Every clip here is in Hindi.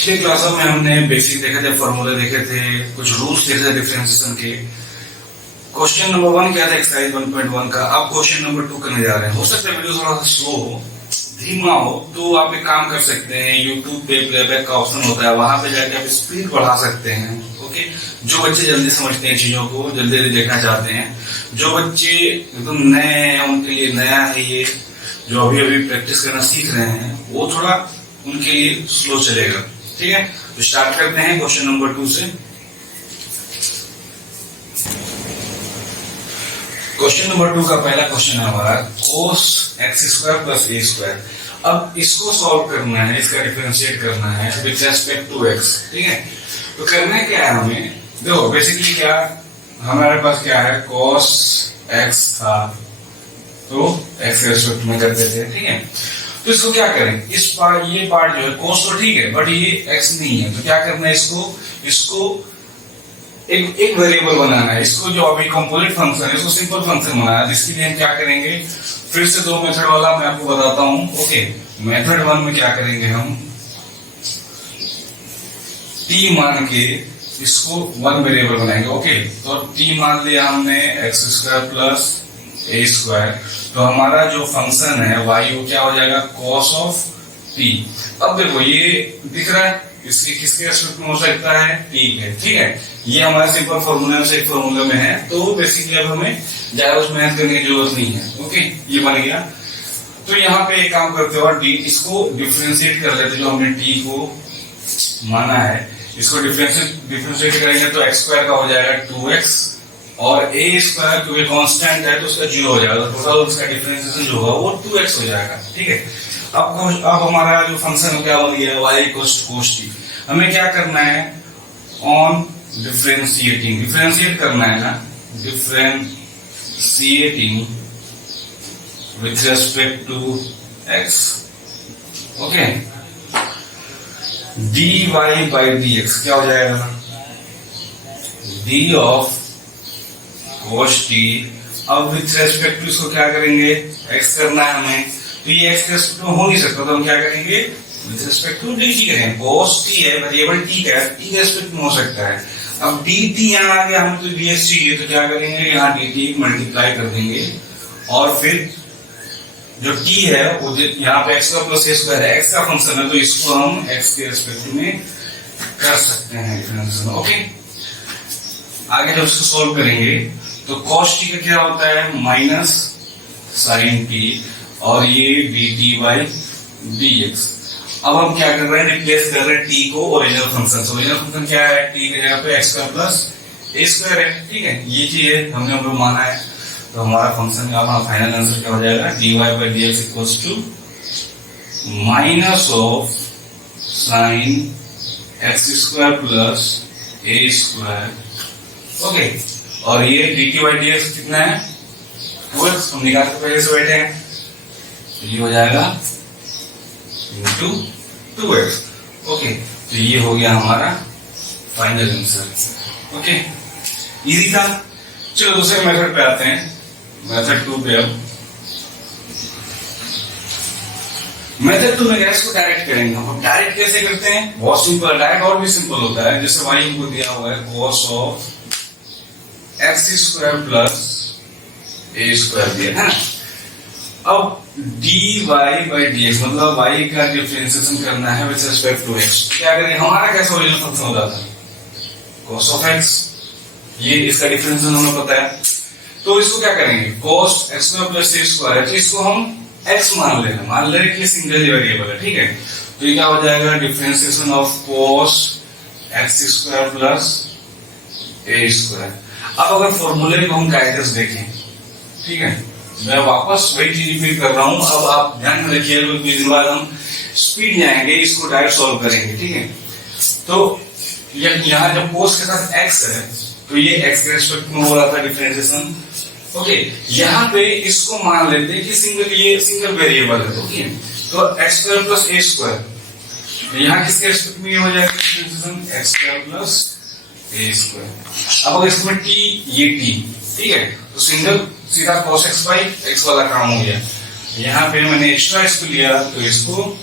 पिछले क्लासों में हमने बेसिक देखा थे, फॉर्मूले देखे थे, कुछ रूल्स देखे थे डिफरेंशिएशन के। क्वेश्चन नंबर 1 क्या था एक्सरसाइज 1.1 का। अब क्वेश्चन नंबर 2 करने जा रहे हैं। हो सकता है वीडियो थोड़ा सा स्लो हो, धीमा हो, तो आप एक काम कर सकते हैं, यूट्यूब पे प्लेबैक का ऑप्शन होता है, वहां पे जाके आप स्पीड बढ़ा सकते हैं। ओके, जो बच्चे जल्दी समझते हैं चीजों को, जल्दी जल्दी देखना चाहते हैं, जो बच्चे एकदम नए हैं उनके लिए नया है ये, जो अभी अभी प्रैक्टिस करना सीख रहे हैं, वो थोड़ा उनके लिए स्लो चलेगा। ठीक है, तो स्टार्ट करते हैं क्वेश्चन नंबर 2 से। क्वेश्चन नंबर 2 का पहला क्वेश्चन है हमारा cos x² प्लस a²। अब इसको सॉल्व करना है, इसका डिफरेंशिएट करना है विथ रेस्पेक्ट टू x। ठीक है, तो करना क्या है हमें, देखो बेसिकली क्या हमारे पास क्या है, cos x था तो x के रेस्पेक्ट में करते थे। ठीक है, तो इसको क्या करें, इस पार्ट ये पार्ट जो है cos तो ठीक है बट ये x नहीं है, तो क्या करना है, इसको एक वेरिएबल बनाना है। इसको जो अभी कंपोजिट फंक्शन है इसको सिंपल फंक्शन बनाना है, जिसके लिए हम क्या करेंगे, फिर से 2 मेथड वाला मैं आपको बताता हूं। ओके, मेथड 1 में क्या करेंगे, हम t मान के इसको 1 वेरिएबल बनाएंगे। ओके, तो t मान लिया हमने x² प्लस a², तो हमारा जो फंक्शन है y वो क्या हो जाएगा, cos ऑफ t। अब देखो ये दिख रहा है, इसके किसके रेस्पेक्ट में हो सकता है, t के। ठीक है, ये हमारे सिंपल फॉर्मूले में से एक फॉर्मूले में है, तो बेसिकली अब हमें ज्यादा उसमें मेहनत करने की जरूरत नहीं है। ओके, ये बन गया। तो यहाँ पे एक काम करते हो, डी इसको डिफरेंशिएट कर लेते, जो हमने t को माना है इसको डिफरेंशिएट करेंगे तो x² का हो जाएगा 2x और a² क्योंकि कांस्टेंट है तो उसका 0 हो जाएगा, तो टोटल उसका डिफरेंशिएशन जो होगा वो 2x हो जाएगा। ठीक है, अब हमारा जो फंक्शन क्या बन गया, y cos t। हमें क्या करना है, ऑन डिफरेंशिएट करना है ना, differentiating with respect to x। Okay, dy by dx क्या हो जाएगा, d ऑफ cos t। अब विथ रेस्पेक्ट टू इसको क्या करेंगे, x करना है हमें, तो ये x के रेस्पेक्ट में हो नहीं सकता, तो हम क्या करेंगे, विथ रेस्पेक्ट टू dt करेंगे। cos t है, वेरिएबल t का है, t के रेस्पेक्ट में हो सकता है। अब dt यहाँ आ गया, हमें तो dx चाहिए, तो क्या करेंगे, यहाँ dt मल्टीप्लाई कर देंगे और फिर जो t है वो यहाँ पे x² प्लस a² है, x का फंक्शन है, तो इसको हम x के रेस्पेक्ट में कर सकते हैं डिफरेंशिएशन। ओके, आगे जब इसको सॉल्व करेंगे तो cos t का क्या होता है, माइनस sin t और ये dt बाई dx। अब हम क्या कर रहे हैं, रिप्लेस कर रहे हैं t को ओरिजिनल फंक्शन से। ओरिजिनल फंक्शन क्या है, t की जगह पे x² प्लस a² है। ठीक है, ये चीज हमने हम लोग माना है, तो हमारा फंक्शन का अपना फाइनल आंसर क्या हो जाएगा, dy by dx equals to minus of sine x² plus a²। Okay, और ये dt बाई dx कितना है, 2x। हम निकाल के पहले से बैठे हैं, तो ये हो जाएगा इंटू 2x। ओके, तो ये हो गया हमारा फाइनल आंसर। ओके, इजी था। चलो दूसरे मेथड पे आते हैं, मेथड 2 पे। अब मेथड 2 में गैस को डायरेक्ट करेंगे। हम डायरेक्ट कैसे करते हैं, बहुत सिंपल, डायरेक्ट और भी सिंपल होता है। जैसे y हमको दिया हुआ है cos of x² plus a² दिया है ना। अब dy बाई dx मतलब y का डिफरेंशिएशन करना है विद रिस्पेक्ट टू x। क्या करेंगे, हमारा कैसे ओरिजिनल फंक्शन होता था, cos ऑफ x, ये इसका डिफरेंशिएशन हमें पता है, तो इसको क्या करेंगे, cos x² प्लस a² है, तो इसको हम x मान ले रहे कि सिंगल वेरिएबल है। ठीक है, तो ये क्या हो जाएगा, differentiation of cos x² plus a²। अब अगर फॉर्मूले को हम कायदे से देखें, ठीक है, मैं वापस वही चीज रिपीट कर रहा हूं, अब आप ध्यान में रखिए, कुछ दिन बाद हम स्पीड जाएंगे, इसको डायरेक्ट सॉल्व करेंगे। ठीक है, तो यहाँ जब cos के साथ x है तो ये x के रेस्पेक्ट में हो रहा था डिफरेंशिएशन। ओके, यहाँ पे इसको मान लेते हैं कि ये सिंगल वेरिएबल है। ओके, तो x² प्लस a², यहाँ किसके रेस्पेक्ट में हो जाएगा डिफरेंशिएशन, x² प्लस a²। अब अगर इसमें t, ये t, ठीक है, तो सिंगल सीधा cos x बाई x वाला काम हो गया। यहाँ पे मैंने एक्स्ट्रा इसको लिया, तो इसको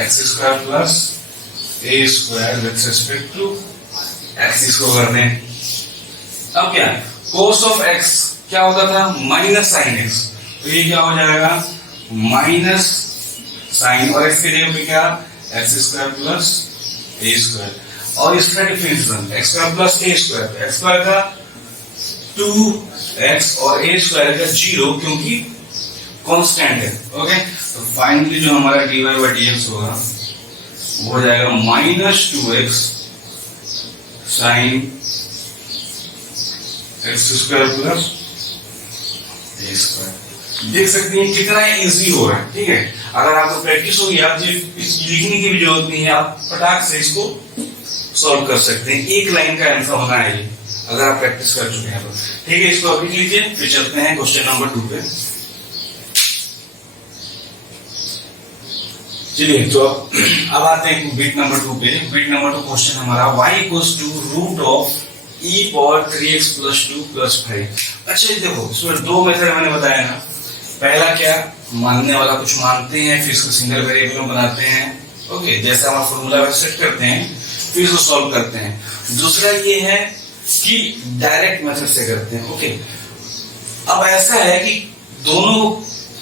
x² plus A square with respect to x, इसको कर दें। अब क्या कोस ऑफ एक्स क्या होता था माइनस साइन एक्स, तो ये क्या हो जाएगा माइनस साइन, और एक्स की जगह पे क्या एक्स स्क्वायर प्लस ए स्क्वायर, और इसका डिफरेंशिएशन एक्स स्क्वायर प्लस ए स्क्वायर, एक्स स्क्वायर का 2x और ए स्क्वायर का 0 क्योंकि कांस्टेंट है। ओके, तो फाइनली जो हमारा dy बाई dx होगा वो हो जाएगा minus 2x sine x square plus ए स्क्वायर। देख सकते हैं कितना इजी हो रहा है। ठीक है, अगर आपको प्रैक्टिस होगी आप लिखने की भी जरूरत नहीं है, आप फटाक से इसको सॉल्व कर सकते हैं। एक लाइन का आंसर होना है ये, अगर आप प्रैक्टिस कर चुके हैं तो। ठीक है, इसको अभी लीजिए, फिर चलते हैं क्वेश्चन नंबर 2 पे। चलिए, तो अब आते हैं बिट नंबर 2 पे। बिट नंबर 2 क्वेश्चन हमारा y equals to root of e power 3x plus 2 plus 5। अच्छा ये देखो, इसमें दो मेथड मैंने बताया ना। पहला क्या, मानने वाला कुछ मानते हैं फिर इसको सिंगल वेरिएबल में बनाते हैं। ओके, जैसे हम फॉर्मूला सेट करते हैं फिर इसको सॉल्व करते हैं। दूसरा ये है कि डायरेक्ट मेथड से करते हैं। ओके, अब ऐसा है कि दोनों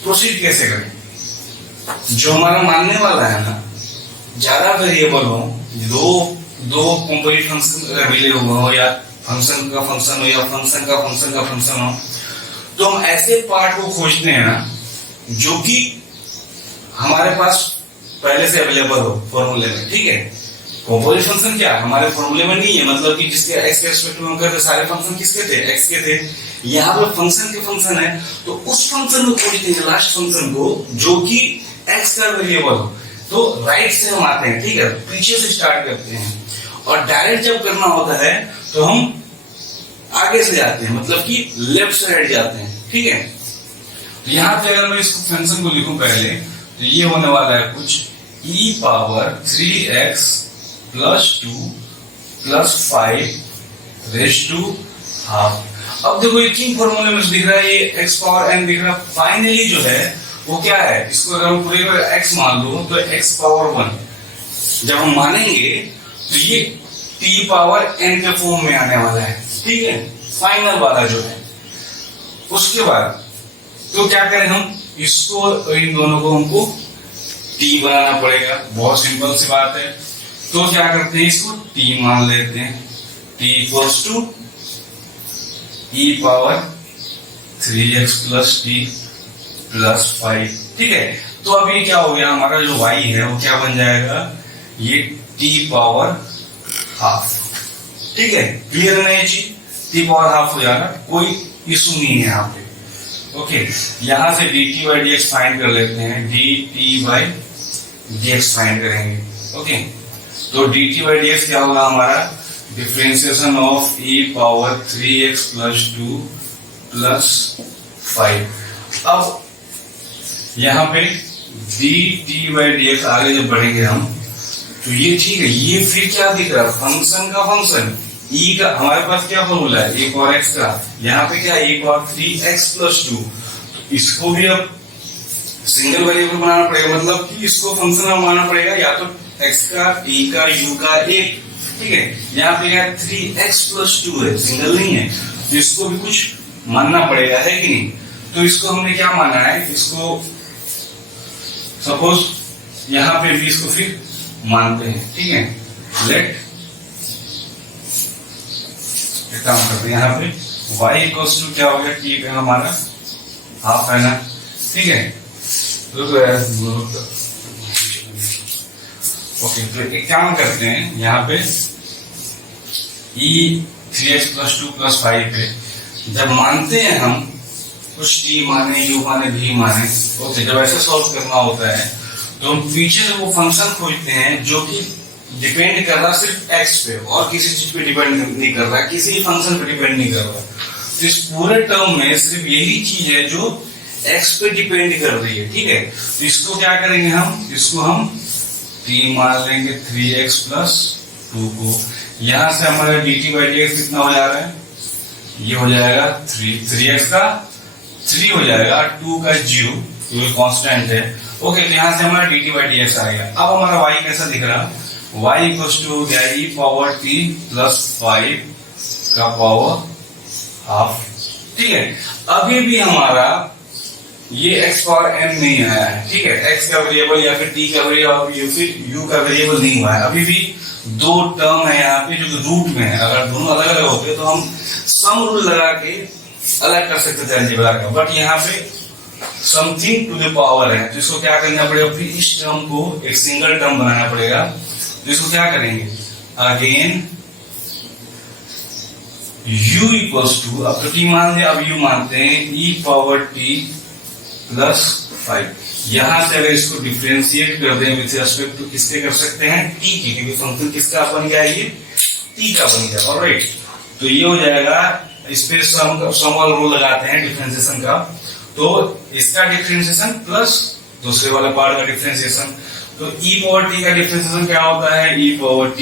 प्रोसीड कैसे करें। जो हमारा मानने वाला है ना, ज्यादा वेरिएबल हो, दो कंपोजिट फंक्शन अवेलेबल हो, या फंक्शन का फंक्शन हो या फंक्शन का फंक्शन का फंक्शन हो, तो हम ऐसे पार्ट को खोजते हैं ना जो कि हमारे पास पहले से अवेलेबल हो फॉर्मूले में। ठीक है, कंपोजिट फंक्शन क्या हमारे फॉर्मूले में नहीं है, मतलब कि जिसके एक्स के रिस्पेक्ट में हम करते सारे फंक्शन किसके थे एक्स के थे। यहाँ पे फंक्शन के फंक्शन है तो उस फंक्शन को खोजते हैं, लास्ट फंक्शन को जो कि एक्स का वेरिएबल हो। तो राइट से हम आते हैं, ठीक है, पीछे से स्टार्ट करते हैं, और डायरेक्ट जब करना होता है तो हम आगे से जाते हैं, मतलब कि लेफ्ट साइड जाते हैं। ठीक है, तो यहाँ पे अगर मैं इसको फंक्शन को लिखूं पहले, तो ये होने वाला है कुछ e power 3x plus 2 plus 5 raise to half. अब देखो ये किन फॉर्मूले में दिख रहा है, ये x पावर n दिख रहा है। फाइनली जो है वो क्या है, इसको अगर हम पूरे x मान लो तो x पावर 1 जब हम मानेंगे तो ये t पावर n के फॉर्म में आने वाला है। ठीक है, फाइनल वाला जो है। उसके बाद तो क्या करें हम, इसको इन दोनों को हमको t बनाना पड़ेगा। बहुत सिंपल सी बात है। तो क्या करते हैं, इसको t मान लेते हैं, t equals to e power 3x plus t plus 5। ठीक है, तो अब ये क्या हो गया, हमारा जो y है वो क्या बन जाएगा, ये t पावर हाफ। ठीक है, क्लियर है ये चीज, t पावर हाफ हो जाएगा, कोई इशू नहीं है यहाँ पे। ओके, यहां से dt बाई dx फाइंड कर लेते हैं, dt बाई dx फाइंड करेंगे। ओके, तो dt बाई dx क्या होगा हमारा, differentiation of e power 3x plus 2 plus 5। अब यहाँ पे dt बाई dx आगे जब बढ़ेंगे हम, तो ये ठीक है, ये फिर क्या दिख रहा है, फंक्शन का फंक्शन e का, हमारे पास क्या फॉर्मूला है एक और x का, यहाँ पे क्या एक और 3x प्लस 2। तो इसको भी अब सिंगल वेरिएबल बनाना पड़ेगा, मतलब कि इसको फंक्शन में बनाना पड़ेगा, या तो x का, t का, u का एक। ठीक है, यहाँ पे क्या 3x प्लस 2 है, सिंगल नहीं है, तो इसको भी कुछ मानना पड़ेगा, है कि नहीं। तो इसको हमने क्या माना है, इसको सपोज यहाँ पे भी इसको फिर मानते हैं। ठीक है, लेट काम करते हैं, यहाँ पे y इक्वल्स टू क्या हो गया, t पे हमारा हाफ है ना। ठीक है, ओके, तो एक काम करते हैं, यहाँ पे e 3x प्लस 2 प्लस 5 पे जब मानते हैं हम, कुछ t माने, u माने, v माने। ओके, जब ऐसे सॉल्व करना होता है तो हम पीछे से वो फंक्शन खोजते हैं जो कि डिपेंड कर रहा सिर्फ x पे, और किसी चीज पे डिपेंड नहीं कर रहा, किसी फंक्शन पे डिपेंड नहीं कर रहा। तो इस पूरे टर्म में सिर्फ यही चीज है जो x पे डिपेंड कर रही है। ठीक है, तो इसको क्या करेंगे हम, इसको हम t मान लेंगे 3x प्लस 2 को। यहां से हमारा dt बाई dx कितना हो जा रहा है, ये हो जाएगा 3x का 3 हो जाएगा, 2 का 0, ये कांस्टेंट है। ओके, तो यहां से हमारा dt बाई dx आ गया। अब हमारा y कैसा दिख रहा, y इक्वल टू हो गया e पावर t प्लस 5 का पावर हाफ। ठीक है, अभी भी हमारा ये x पावर n नहीं आया है। ठीक है, x का वेरिएबल या फिर t का वेरिएबल या फिर u का वेरिएबल नहीं हुआ है। अभी भी दो टर्म है यहाँ पे जो रूट में है। अगर दोनों अलग अलग होते तो हम सम रूल लगा के अलग कर सकते थे अलजेब्रा का, बट यहाँ पे समथिंग टू द पावर है, तो इसको क्या करना पड़ेगा, फिर इस टर्म को एक सिंगल टर्म बनाना पड़ेगा। तो इसको क्या करेंगे, अगेन u इक्वल्स टू, अब तो t मान लिया, अब u मानते हैं e पावर t प्लस 5। यहां से अगर इसको डिफरेंशिएट कर दें विथ रेस्पेक्ट टू किसके कर सकते हैं, t की, क्योंकि फंक्शन किसका बन गया, ये t का बन गया। ऑलराइट, तो ये हो जाएगा, इस पे सम वाला रूल लगाते हैं डिफरेंशिएशन का, तो इसका डिफरेंशिएशन प्लस दूसरे वाले पार्ट का डिफरेंशिएशन। तो e पावर t का डिफरेंशिएशन क्या होता है, e पावर t,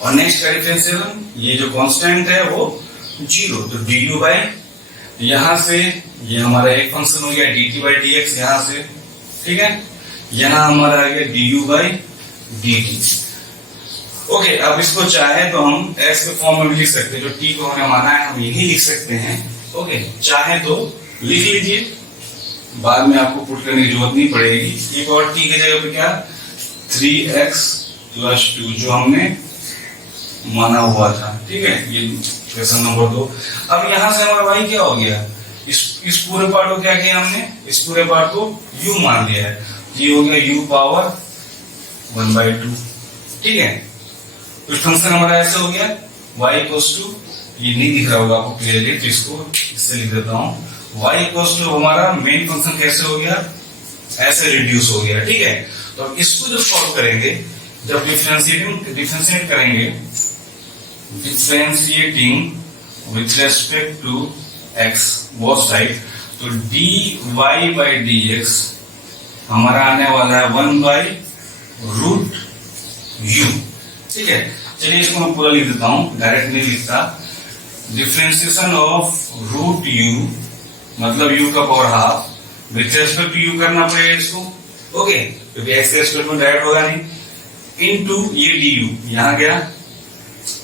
और नेक्स्ट का डिफरेंशिएशन ये जो कांस्टेंट है वो 0, तो du बाय, यहां से ये हमारा एक फंक्शन हो गया dt बाई dx यहां से। ठीक है, यहां हमारा आ गया du बाई dt। ओके, अब इसको चाहे तो हम x के फॉर्म में भी लिख सकते हैं, जो t को हमने माना है हम यही लिख सकते हैं। ओके, चाहे तो लिख लीजिए, बाद में आपको पुट करने की जरूरत नहीं पड़ेगी। e पावर t की जगह पे क्या 3x प्लस 2 जो हमने माना हुआ था। ठीक है, ये क्वेश्चन नंबर 2। अब यहां से हमारा y क्या हो गया, इस पूरे पार्ट को क्या किया हमने, इस पूरे पार्ट को u मान लिया है, ये हो गया u पावर 1/2। ठीक है, तो फंक्शन हमारा ऐसे हो गया y इक्वल्स टू, ये नहीं दिख रहा होगा आपको क्लियरली, तो इसको इससे लिख देता हूं, y इक्वल्स टू हमारा मेन फंक्शन कैसे हो गया, ऐसे रिड्यूस हो गया। ठीक है, तो इसको जो सॉल्व करेंगे, जब डिफरेंशिएट करेंगे, differentiating with respect to x both side, तो dy बाई dx हमारा आने वाला है 1/√u। ठीक है, चलिए इसको मैं पूरा लिख देता हूं, डायरेक्ट नहीं लिखता। डिफरेंशिएशन ऑफ √u मतलब u का power half, with respect to u करना पड़ेगा इसको। ओके, क्योंकि x के रेस्पेक्ट में डायरेक्ट होगा नहीं, इनटू ये du यहां गया।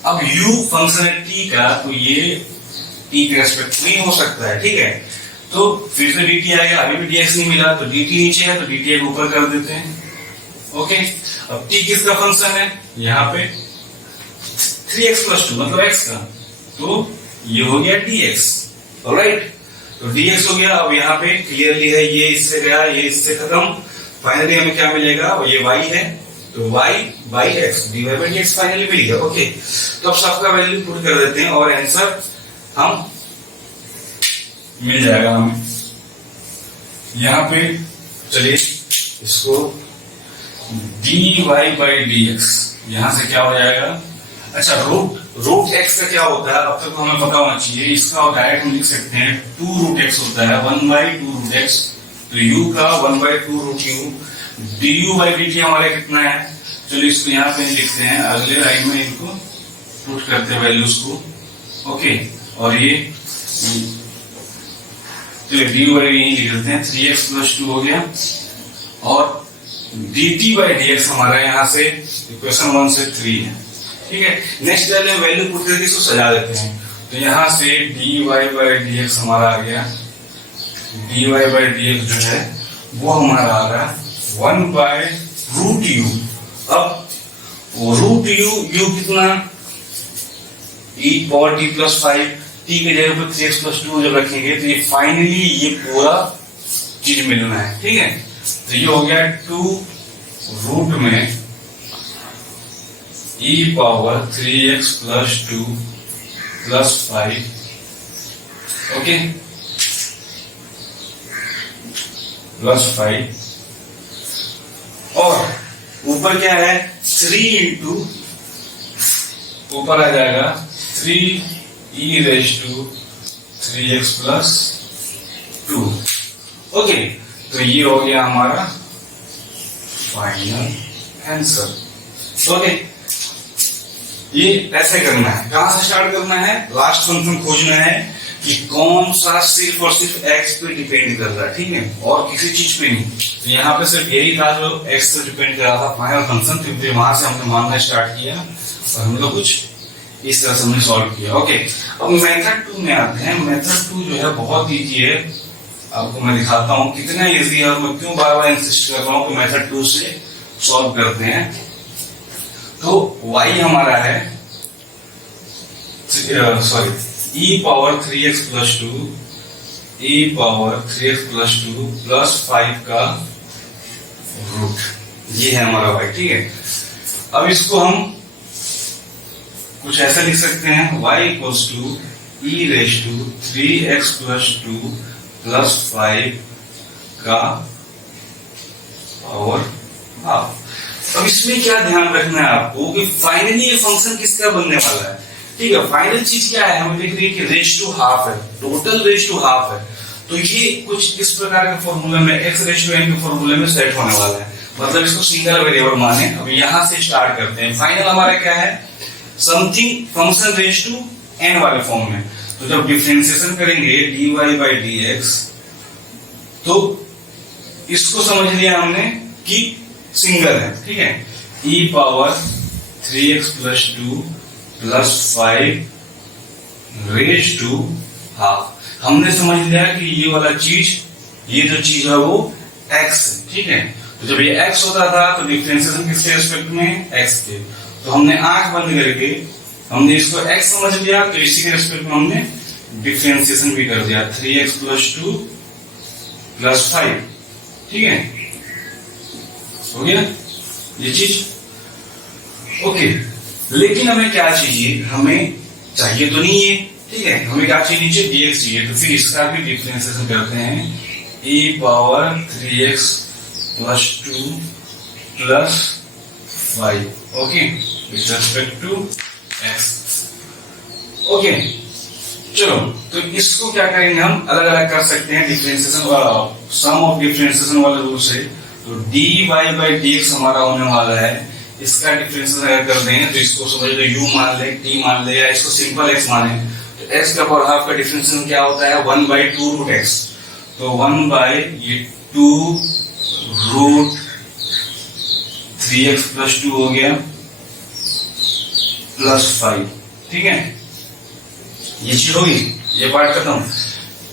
अब u फंक्शन है t का, तो ये t के रेस्पेक्ट नहीं हो सकता है। ठीक है, तो फिर से dt आएगा, अभी भी dx नहीं मिला, तो dt नीचे है तो dt ऊपर कर देते हैं। ओके, अब t किसका फंक्शन है, यहाँ पे 3x प्लस 2 मतलब x का, तो ये हो गया dx। ऑलराइट, तो dx हो गया। अब यहाँ पे क्लियरली है, ये इससे गया, ये इससे खत्म, फाइनली हमें क्या मिलेगा, ये y है, तो y by x, dy by dx finally मिल गया। ओके, तो अब सबका वैल्यू पुट कर देते हैं और आंसर हम मिल जाएगा हमें। यहां पे चलिए इसको dy बाई dx, यहां से क्या हो जाएगा, अच्छा रूट x का क्या होता है, अब तक तो हमें पता होना चाहिए। इसका डायरेक्ट हम लिख सकते हैं 2√x होता है, 1/2√x, तो u का 1/2√u, du बाई dt हमारा कितना है, चलिए इसको यहाँ पे लिखते हैं, अगले लाइन में इनको पुट करते हैं वैल्यूज को। ओके, और ये तो डी बाई यही लिख देते हैं, 3x प्लस 2 हो गया, और dt बाई dx हमारा यहाँ से इक्वेशन 1 से 3 है। ठीक है, नेक्स्ट वैल्यू पुट करके इसको सजा देते हैं, तो यहाँ से dy बाई dx हमारा आ गया, dy बाई dx जो है वो हमारा आ रहा है 1/√u। अब √u कितना, e power t plus 5, t के जगह पर 3x प्लस 2 जब रखेंगे तो ये फाइनली ये पूरा चीज मिलना है। ठीक है, तो ये हो गया 2 में e power 3x plus 2 plus 5। Okay, plus 5, और ऊपर क्या है 3 इंटू, ऊपर आ जाएगा 3e⁻³ प्लस 2। ओके, तो ये हो गया हमारा फाइनल आंसर। ओके, ये ऐसे करना है, कहां से स्टार्ट करना है, लास्ट फंक्शन खोजना है, कि कौन सा सिर्फ और सिर्फ एक्स पे डिपेंड कर रहा है, ठीक है, और किसी चीज पे नहीं। तो यहाँ पे सिर्फ यही था जो एक्स पे डिपेंड कर रहा था फाइनल फंक्शन, तो फिर वहां से हमने मानना स्टार्ट किया और हम लोग कुछ इस तरह से हमने सॉल्व किया। ओके, अब मेथड 2 में आते हैं। मेथड 2 जो है बहुत ईजी है, आपको मैं दिखाता हूँ कितना ईजी है और मैं क्यों बार बार इंसिस्ट कर रहा हूँ कि मेथड 2 से सॉल्व करते हैं। तो y हमारा है e power 3x plus 2 e power 3x plus 2 plus 5 का रूट, ये है हमारा y, ठीक है। अब इसको हम कुछ ऐसा लिख सकते हैं, y equals to e raise to 3x plus 2 plus 5 का पावर हाफ। अब इसमें क्या ध्यान रखना है आपको कि फाइनली ये फंक्शन किसका बनने वाला है, ठीक है। फाइनल चीज क्या है, हमें देख रही है कि रेज टू हाफ है, टोटल रेज टू हाफ है। तो ये कुछ इस प्रकार के फॉर्मूले में x रेज टू n के फॉर्मूले में सेट होने वाला है, मतलब इसको सिंगल वेरिएबल माने। अब यहां से स्टार्ट करते हैं। फाइनल हमारा क्या है, something function raise to n वाले फॉर्म में। तो जब डिफरेंशिएशन करेंगे dy बाई dx, तो इसको समझ लिया हमने कि सिंगल है, ठीक है। e power 3x plus 2 plus 5 raise to half. हमने समझ लिया कि ये वाला चीज, ये जो चीज है वो x है, ठीक है। तो जब ये x होता था तो डिफरेंशिएशन किसके रिस्पेक्ट में, x के। तो हमने आंख बंद करके हमने इसको x समझ लिया, तो इसी के रिस्पेक्ट में हमने डिफरेंशिएशन भी कर दिया 3x प्लस 2 प्लस 5, ठीक है, हो गया ये चीज। ओके, लेकिन हमें क्या चाहिए, हमें चाहिए तो नहीं है, ठीक है, हमें क्या चाहिए, नीचे dx चाहिए। तो फिर इसका भी डिफरेंशिएशन करते हैं, e power 3x plus 2 plus 5, okay, with respect to x। Okay, चलो, तो इसको क्या करेंगे, हम अलग अलग कर सकते हैं डिफरेंशिएशन वाला, सम ऑफ डिफरेंशिएशन वाले रूल से। तो dy बाई dx हमारा होने वाला है, इसका डिफरेंशिएशन अगर कर दें तो इसको समझ लो u मान ले, t मान ले, या इसको सिंपल x माने, तो x का पावर हाफ का डिफरेंशिएशन क्या होता है, 1 बाई 2 रूट x। तो 1 बाई ये 2 रूट 3x प्लस 2 हो गया प्लस 5, ठीक है, ये चीज होगी, ये पार्ट खत्म।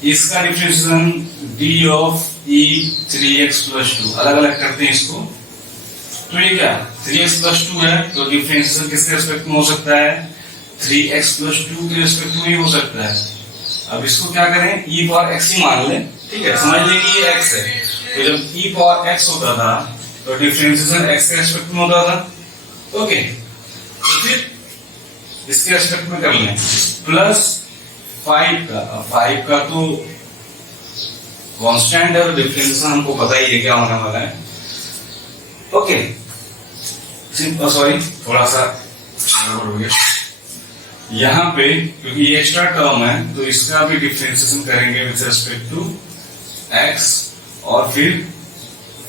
इसका differentiation d of e 3x plus 2, अलग अलग करते हैं इसको। तो ये क्या 3x प्लस 2 है, तो डिफरेंशिएशन किसके रिस्पेक्ट में हो सकता है, 3x प्लस 2 के रिस्पेक्ट में ही हो सकता है। अब इसको क्या करें, e पावर x ही मान लें, ठीक है, समझ लें कि ये x है। तो जब e पावर x होता था तो डिफरेंशिएशन x के रिस्पेक्ट में होता था, ओके। तो फिर इसके रिस्पेक्ट में कर लें प्लस 5 का। 5 का तो कांस्टेंट है, डिफरेंशिएशन हमको पता ही है क्या होने वाला है, ओके। सॉरी, थोड़ा सा गड़बड़ हो गया यहाँ पे, क्योंकि ये एक्स्ट्रा टर्म है, तो इसका भी डिफरेंशिएशन करेंगे विद रिस्पेक्ट टू x, और फिर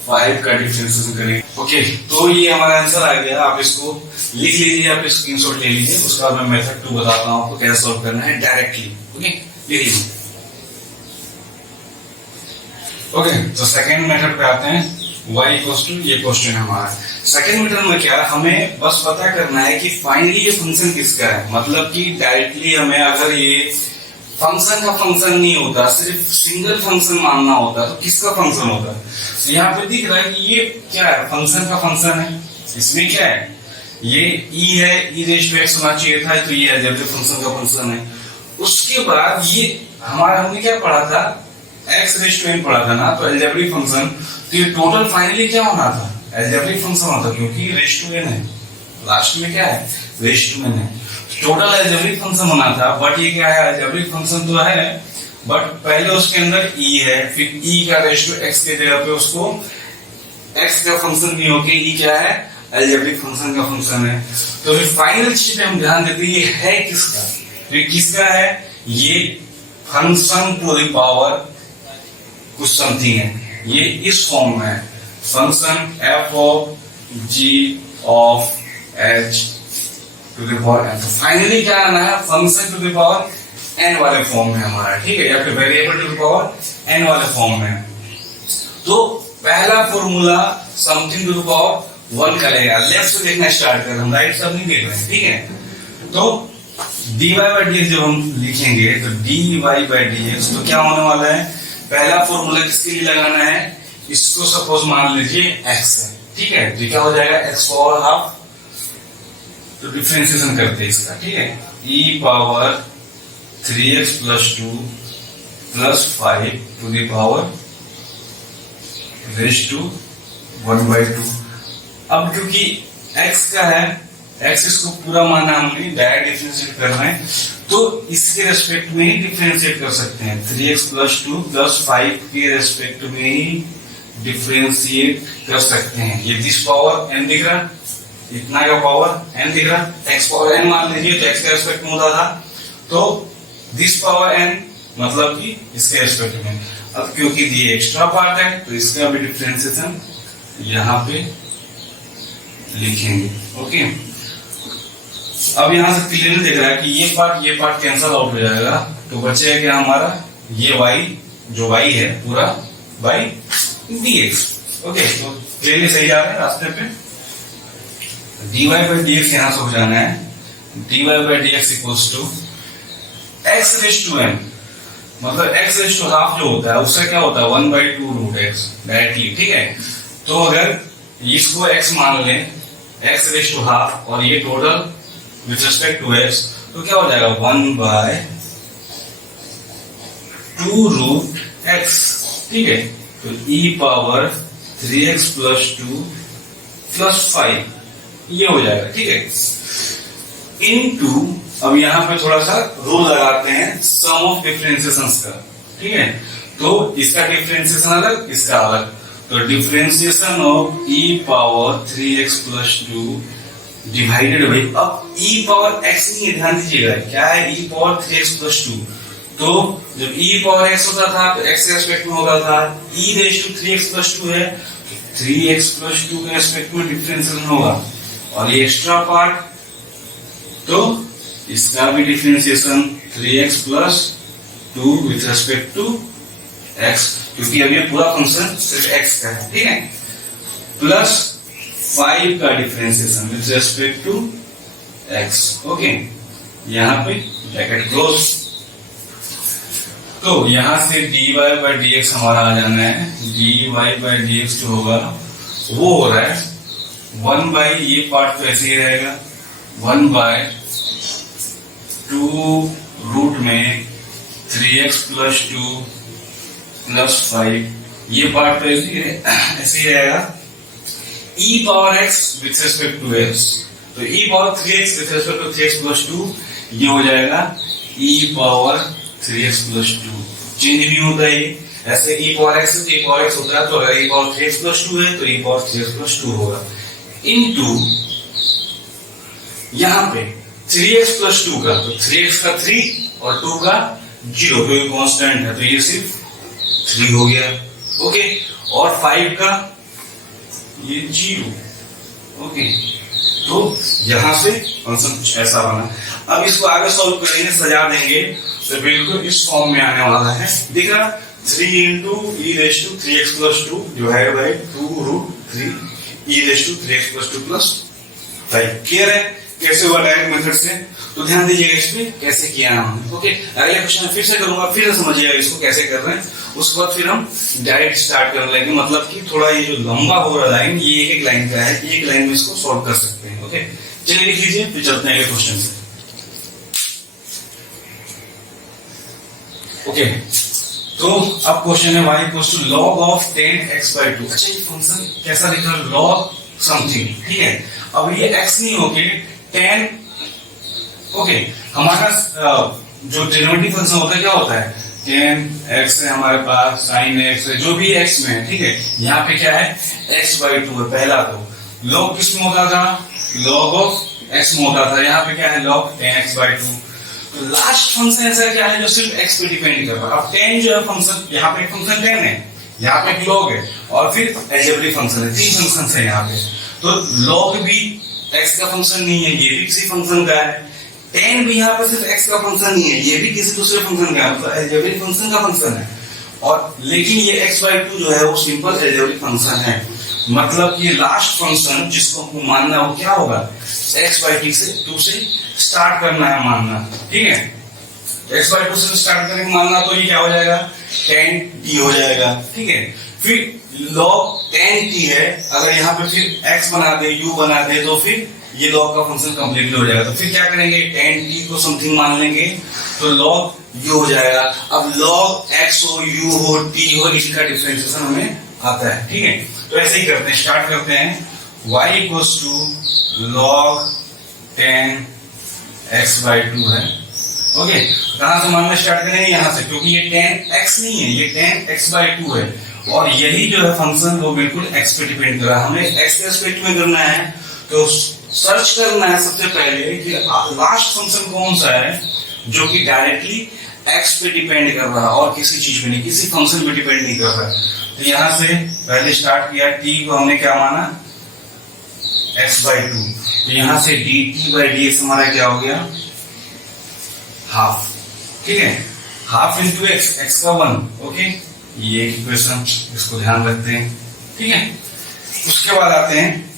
5 का डिफरेंशिएशन करेंगे, ओके। तो ये हमारा आंसर आ गया। आप इसको लिख लीजिए, आप स्क्रीनशॉट ले लीजिए, उसका मैं मेथड 2 बताता हूँ आपको कैसे सॉल्व करना है डायरेक्टली, ओके, लिख लीजिए। ओके, तो सेकेंड मेथड पे आते हैं, y इक्वल्स टू, ये क्वेश्चन है हमारा। सेकेंड मेथड में क्या, हमें बस पता करना है कि फाइनली ये फंक्शन किसका है, मतलब कि डायरेक्टली हमें अगर ये फंक्शन का फंक्शन नहीं होता, सिर्फ सिंगल फंक्शन मानना होता, तो किसका फंक्शन होता। तो यहाँ पे दिख रहा है कि ये क्या है, फंक्शन का फंक्शन है। इसमें क्या है, ये e है, e रेज टू x होना चाहिए था, तो ये अलजेब्रिक फंक्शन का फंक्शन है। उसके बाद ये हमारा, हमने क्या पढ़ा था, x रेज टू n पढ़ा था ना, तो अलजेब्रिक फंक्शन। तो ये टोटल फाइनली क्या होना था, अलजेब्रिक फंक्शन होता, क्योंकि रेज टू n है, लास्ट में क्या है, रेज टू n है, टोटल अलजेब्रिक फंक्शन होना था। बट ये क्या है, अलजेब्रिक फंक्शन तो है, बट पहले उसके अंदर e है, फिर e का रेज टू x के जगह पे उसको x का फंक्शन नहीं होके e क्या है, अलजेब्रिक फंक्शन का फंक्शन है। तो फिर फाइनल चीज पे हम ध्यान देते हैं, ये है किसका, तो ये किसका है, ये फंक्शन टू द पावर कुछ समथिंग है, ये इस फॉर्म में है, function f of g of h to the power n। तो फाइनली क्या आना है, function to the power n वाले फॉर्म में हमारा, ठीक है, या फिर variable to the power n वाले फॉर्म में। तो पहला formula something to the power 1 का लेगा, लेफ्ट से देखना स्टार्ट कर, हम राइट सब नहीं देख रहे हैं, ठीक है। तो dy बाई डी जब हम लिखेंगे तो dy बाई dx तो क्या होने वाला है, पहला फॉर्मूला किसके लिए लगाना है, इसको सपोज मान लीजिए x है, ठीक है, तो क्या हो जाएगा x पावर हाफ, तो डिफरेंशिएशन करते हैं इसका, ठीक है, e power 3x plus 2 plus 5 to the power raise to 1/2। अब क्योंकि x का है, x इसको पूरा माना हमने, डायरेक्ट डिफरेंशिएट करना है, तो इसके रेस्पेक्ट में ही डिफरेंशिएट कर सकते हैं, 3x प्लस 2 प्लस 5 के रेस्पेक्ट में ही डिफरेंशिएट कर सकते हैं। ये दिस पावर n दिख रहा, इतना का पावर n दिख रहा, x पावर n मान लीजिए तो x के रेस्पेक्ट में होता था, तो दिस पावर n मतलब कि इसके रेस्पेक्ट में। अब क्योंकि ये एक्स्ट्रा पार्ट है तो इसका भी डिफरेंशिएशन यहाँ पे लिखेंगे, ओके। अब यहाँ से क्लियरली दिख रहा है कि ये पार्ट कैंसल आउट हो जाएगा, तो बचेगा क्या हमारा, ये y जो y है पूरा बाई dx, ओके। तो क्लियरली सही जा रहा है रास्ते पे। dy बाई dx यहाँ से हो जाना है, dy by dx equals to x raise to n, मतलब x रेज टू हाफ जो होता है उससे क्या होता है 1/2 रूट x डायरेक्टली, ठीक है। तो अगर इसको x मान लें, x रेज टू हाफ, और ये total with respect to x, तो क्या हो जाएगा 1/2 रूट x, ठीक है। तो e power 3x plus 2 plus 5 ये हो जाएगा, ठीक है, इनटू, अब यहाँ पे थोड़ा सा रूल लगाते हैं सम ऑफ डिफरेंशिएशंस का, ठीक है। तो इसका डिफरेंशिएशन अलग, इसका अलग, तो differentiation of e power 3x plus 2 divided by, अब e पावर x नहीं है, ध्यान दीजिएगा क्या है, e पावर 3x प्लस 2, तो जब e पावर x होता था तो x के रेस्पेक्ट में होता था, e raise to 3x plus 2 है, 3x प्लस 2 के रेस्पेक्ट में डिफरेंशिएशन होगा, और ये एक्स्ट्रा पार्ट, तो इसका भी differentiation 3x plus 2 with respect to x, क्योंकि अब ये पूरा फंक्शन सिर्फ x का है, ठीक है, प्लस 5 का differentiation with respect to x, okay. यहाँ पे ब्रैकेट क्लोज, तो यहां से dy बाई dx हमारा आ जाना है, dy बाई dx जो होगा वो हो रहा है 1 बाई, ये पार्ट तो ऐसे ही रहेगा, 1/2 रूट में 3x प्लस 2 प्लस 5, ये पार्ट तो ऐसे ही रहेगा, e power x with respect to x, तो e power 3x with respect to 3x plus 2 ये हो जाएगा e power 3x plus 2, change भी होता है, ऐसे e पावर x से e पावर x होता है, तो अगर e पावर 3x प्लस 2 है तो e पावर 3x प्लस 2 होगा, इनटू यहाँ पे 3x प्लस 2 का, तो 3x का 3 और 2 का 0, तो ये कांस्टेंट है, तो ये सिर्फ 3 हो गया, ओके, और 5 का ये 0, ओके। तो यहां से फंक्शन कुछ ऐसा बना। अब इसको आगे सॉल्व करेंगे, सजा देंगे तो बिल्कुल इस फॉर्म में आने वाला है, दिख रहा 3 into e raise to 3x plus 2 divide by 2 root 3 e raise to 3x plus 2 plus 5। Clear है कैसे हुआ डायरेक्ट मेथड से? तो ध्यान दीजिएगा इसमें कैसे किया हमने, ओके। अगले क्वेश्चन फिर से करूंगा, फिर से समझिएगा इसको कैसे कर रहे हैं, उसके बाद फिर हम डायरेक्ट स्टार्ट करने लगेंगे, मतलब कि थोड़ा ये जो लंबा हो रहा लाइन, ये एक लाइन का है, एक लाइन में इसको सॉल्व कर सकते हैं, ओके। चलिए लिख लीजिए, फिर चलते हैं अगले क्वेश्चन से, ओके। तो अब क्वेश्चन है y equals to log of 10x/2। अच्छा ये फंक्शन कैसा दिख रहा है, log समथिंग, ठीक है। अब ये x नहीं होके 10, ओके। हमारा जो ट्रिग्नोमेट्रिक फंक्शन होता है क्या होता है, 10x है हमारे पास, sin x है, जो भी x में है, ठीक है। यहाँ पे क्या है x/2 है पहला, तो log किस में होता था, log ऑफ x में होता था, यहाँ पे क्या है log 10x/2। तो लास्ट फंक्शन ऐसा क्या है जो सिर्फ x पे डिपेंड कर रहा है। अब 10 जो है फंक्शन, यहाँ पे फंक्शन 10 है, यहाँ पे log है, और फिर एल्जेब्रिक फंक्शन है, 3 फंक्शन है यहाँ पे। तो log भी x का फंक्शन नहीं है, ये भी किसी फंक्शन का है, tan भी यहाँ पे सिर्फ x का फंक्शन नहीं है, ये भी किसी दूसरे फंक्शन का मतलब अलजेब्रिक फंक्शन का फंक्शन है, और लेकिन ये x/2 जो है वो सिंपल अलजेब्रिक फंक्शन है। मतलब ये लास्ट फंक्शन जिसको हमको मानना है वो क्या होगा, x/2 से स्टार्ट करना है मानना, ठीक है। x/2 से स्टार्ट करके मानना, तो ये क्या हो जाएगा, tan t हो जाएगा, ठीक है। फिर log tan t है, अगर यहाँ पे फिर x बना दे, u बना दे, तो फिर ये log का फंक्शन कंप्लीटली हो जाएगा। तो फिर क्या करेंगे, tan t को समथिंग मान लेंगे, तो log u हो जाएगा। अब log x हो, u हो, t हो, इनका डिफरेंशिएशन हमें आता है, ठीक है। तो ऐसे ही करते हैं, स्टार्ट करते हैं, y equals to log tan x/2 है, ओके। कहां से मानना स्टार्ट करेंगे, यहां से, क्योंकि ये tan x नहीं है, ये tan x/2 है, और यही जो है फंक्शन वो बिल्कुल x पे डिपेंड कर रहा है। हमें x के एस्पेक्ट में करना है, तो सर्च करना है सबसे पहले कि लास्ट फंक्शन कौन सा है जो कि डायरेक्टली x पे डिपेंड कर रहा है और किसी चीज पे नहीं, किसी फंक्शन पे डिपेंड नहीं कर रहा है। तो यहां से पहले स्टार्ट किया, t को हमने क्या माना, x/2, तो यहां से dt/dx हमारा क्या हो गया, हाफ, ठीक है, हाफ इंटू x का 1, ओके। ये इक्वेशन, इसको ध्यान रखते हैं, ठीक है। उसके बाद आते हैं,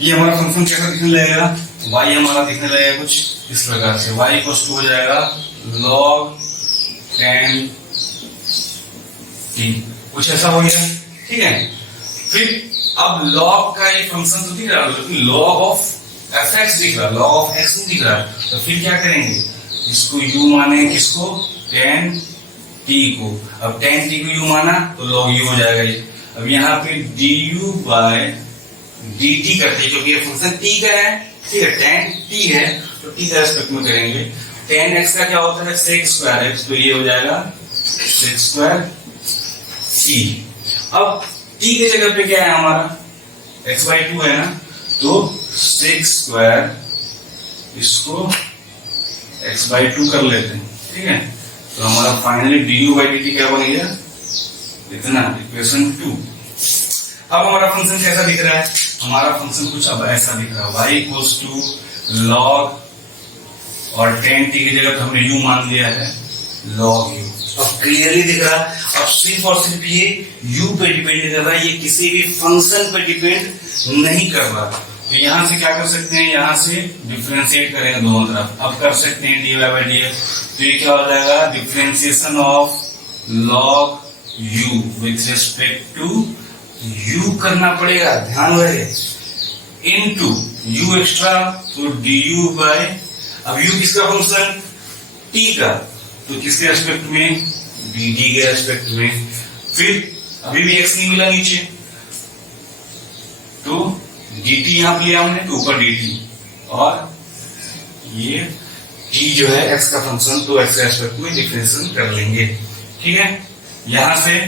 ये हमारा फंक्शन कैसा दिखने लगेगा, y हमारा दिखने लगेगा कुछ इस प्रकार से, y इक्वल्स टू हो जाएगा log tan t, कुछ ऐसा हो गया, ठीक है। फिर अब log का ये फंक्शन तो दिख रहा है, लेकिन log ऑफ fx दिख रहा है, log ऑफ x नहीं दिख रहा है, तो फिर क्या करेंगे, इसको u माने, किसको, tan t को। अब tan t को u माना तो log u हो जाएगा ये। अब यहाँ पे du/dt करते हैं, क्योंकि ये फंक्शन t का है, ठीक है, tan t है तो t का रेस्पेक्ट में करेंगे। tan x का क्या होता है, sec² x, तो ये हो जाएगा sec² t। अब t के जगह पे क्या है हमारा, x/2 है ना, तो sec², इसको x/2 कर लेते हैं, ठीक है। तो हमारा फाइनली du/dt क्या बन गया, इतना, इक्वेशन 2। अब हमारा फंक्शन कैसा दिख रहा है, हमारा फंक्शन कुछ अब ऐसा दिख रहा है, y इक्वल्स टू log, और tan t की जगह तो हमने u मान लिया है, log u। अब क्लियरली दिख रहा है, अब सिर्फ और सिर्फ ये u पे डिपेंड कर रहा है, ये किसी भी फंक्शन पे डिपेंड नहीं कर रहा। तो यहां से क्या कर सकते हैं, यहां से डिफरेंशिएट करेंगे दोनों तरफ, अब कर सकते हैं dy/dx, तो ये क्या हो जाएगा, differentiation of log u with respect to u करना पड़ेगा, ध्यान रहे, इनटू u एक्स्ट्रा, तो du/, अब u किसका फंक्शन, t का, तो किसके रेस्पेक्ट में, dt के रेस्पेक्ट में। फिर अभी भी x नहीं मिला नीचे, तो dt यहां पे लिया हमने, तो ऊपर dt, और ये t जो है x का फंक्शन, तो x के रेस्पेक्ट में डिफरेंशिएशन कर लेंगे, ठीक है। यहां से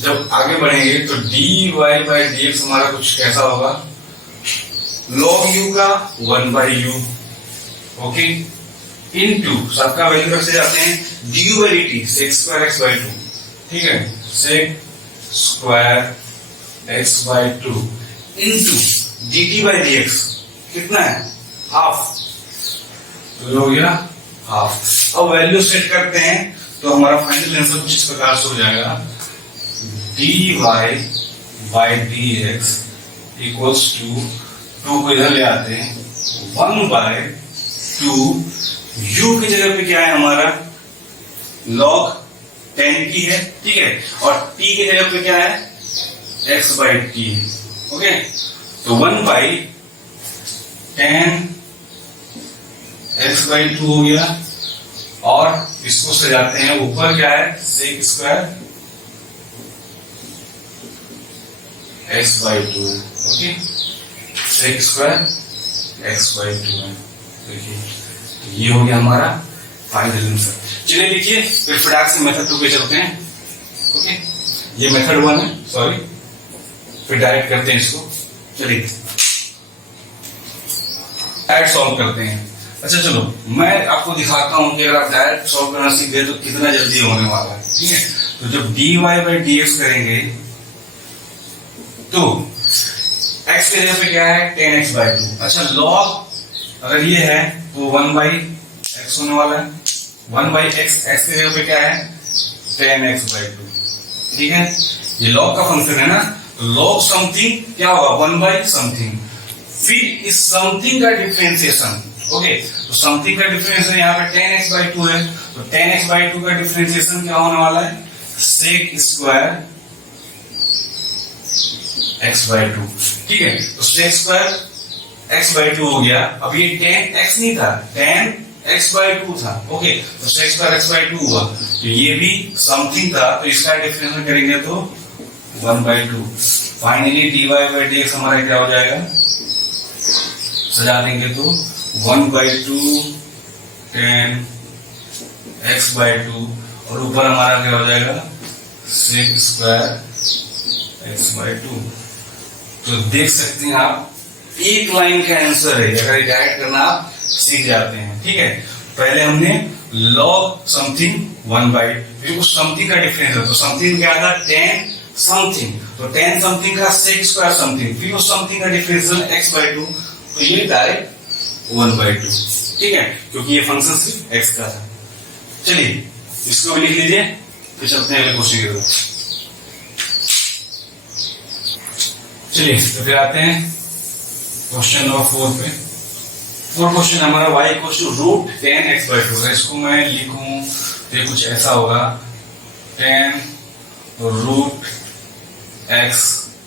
जब आगे बढ़ेंगे तो dy/dx हमारा कुछ कैसा होगा, log u का 1/u, ओके, इनटू सबका वैल्यू रख से जाते हैं, du/dt sec² x/2, ठीक है, sec² x/2 इनटू dt/dx कितना है, हाफ, तो हो गया हाफ। अब वैल्यू सेट करते हैं, तो हमारा फाइनल आंसर कुछ इस प्रकार से हो जाएगा, dy/dx इक्वल्स टू, 2 को इधर ले आते हैं, 1/2, u की जगह पे क्या है हमारा, log tan t है, ठीक है, और t की जगह पे क्या है, x/t है, ओके। तो 1/tan x/2 हो गया, और इसको सजाते हैं, ऊपर क्या है, sec² x/2 है, ओके, sec² x/2 है, देखिए ये हो गया हमारा फाइनल आंसर। चलिए लिखिए, फिर फटाक से मेथड 2 पे चलते हैं, ओके। ये मेथड 1 है, सॉरी, फिर डायरेक्ट करते हैं इसको, चलिए डायरेक्ट सॉल्व करते हैं। अच्छा चलो, मैं आपको दिखाता हूं कि अगर आप डायरेक्ट सॉल्व करना सीख गए तो कितना जल्दी होने वाला है, ठीक है। तो जब dy/dx करेंगे, तो x के जगह पे क्या है, tan x/2, अच्छा log अगर ये है तो 1/x होने वाला है, 1/x, x के जगह पे क्या है 10x/2, ठीक है। ये log का फंक्शन है ना, तो log समथिंग क्या होगा 1/something, फिर इस समथिंग का डिफरेंशिएशन, ओके। तो समथिंग का डिफरेंशिएशन यहाँ पे 10x/2 है, तो 10x/2 का डिफरेंशिएशन क्या होने वाला है sec² x/2, ठीक है। तो sec² x/2 हो गया। अब ये 10x नहीं था, 10x/2 था, ओके। तो sec² x/2 हुआ, तो ये भी समथिंग था, तो इसका डिफरेंशिएशन करेंगे तो 1/2। फाइनली dy/dx हमारा क्या हो जाएगा, सजा देंगे तो 1/2 10x/2, और ऊपर हमारा क्या हो जाएगा sec² x/2। तो देख सकते हैं आप, एक लाइन का आंसर है, अगर डायरेक्ट करना आप सीख जाते हैं, ठीक है। पहले हमने log समथिंग 1/, फिर उस समथिंग का डिफरेंस है, तो समथिंग क्या था 10 समथिंग, तो 10 समथिंग का sec² समथिंग, फिर उस समथिंग का डिफरेंशियल x/2, तो ये डायरेक्ट 1/2, ठीक है, क्योंकि ये फंक्शन सिर्फ x का था। चलिए इसको भी लिख लीजिए, फिर चलते हैं अगले क्वेश्चन की तरफ। चलिए तो फिर आते हैं क्वेश्चन नंबर 4 पे। फोर्थ क्वेश्चन हमारा y = √10x/2 है। इसको मैं लिखूं तो ये कुछ ऐसा होगा 10 √x,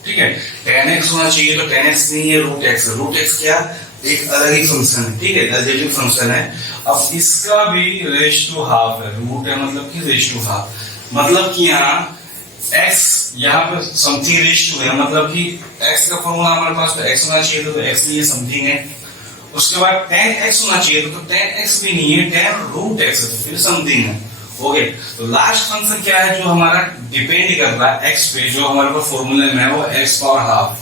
ठीक है। 10x होना चाहिए, तो 10x नहीं है, √x है। √x क्या, एक अलग ही फंक्शन है, ठीक है, एल्जेब्रिक फंक्शन है। अब इसका भी ½ है, रूट है मतलब कि ½ मतलब कि यहाँ x यहाँ पर समथिंग रेशियो है, मतलब कि x का फॉर्मूला हमारे पास तो x होना चाहिए, तो x नहीं है, समथिंग है। उसके बाद 10x होना चाहिए, तो 10x भी नहीं है, 10√x है, तो फिर समथिंग है, ओके। तो लास्ट फंक्शन क्या है जो हमारा डिपेंड कर रहा है x पे, जो हमारे पास फॉर्मूले में है वो x⁻²,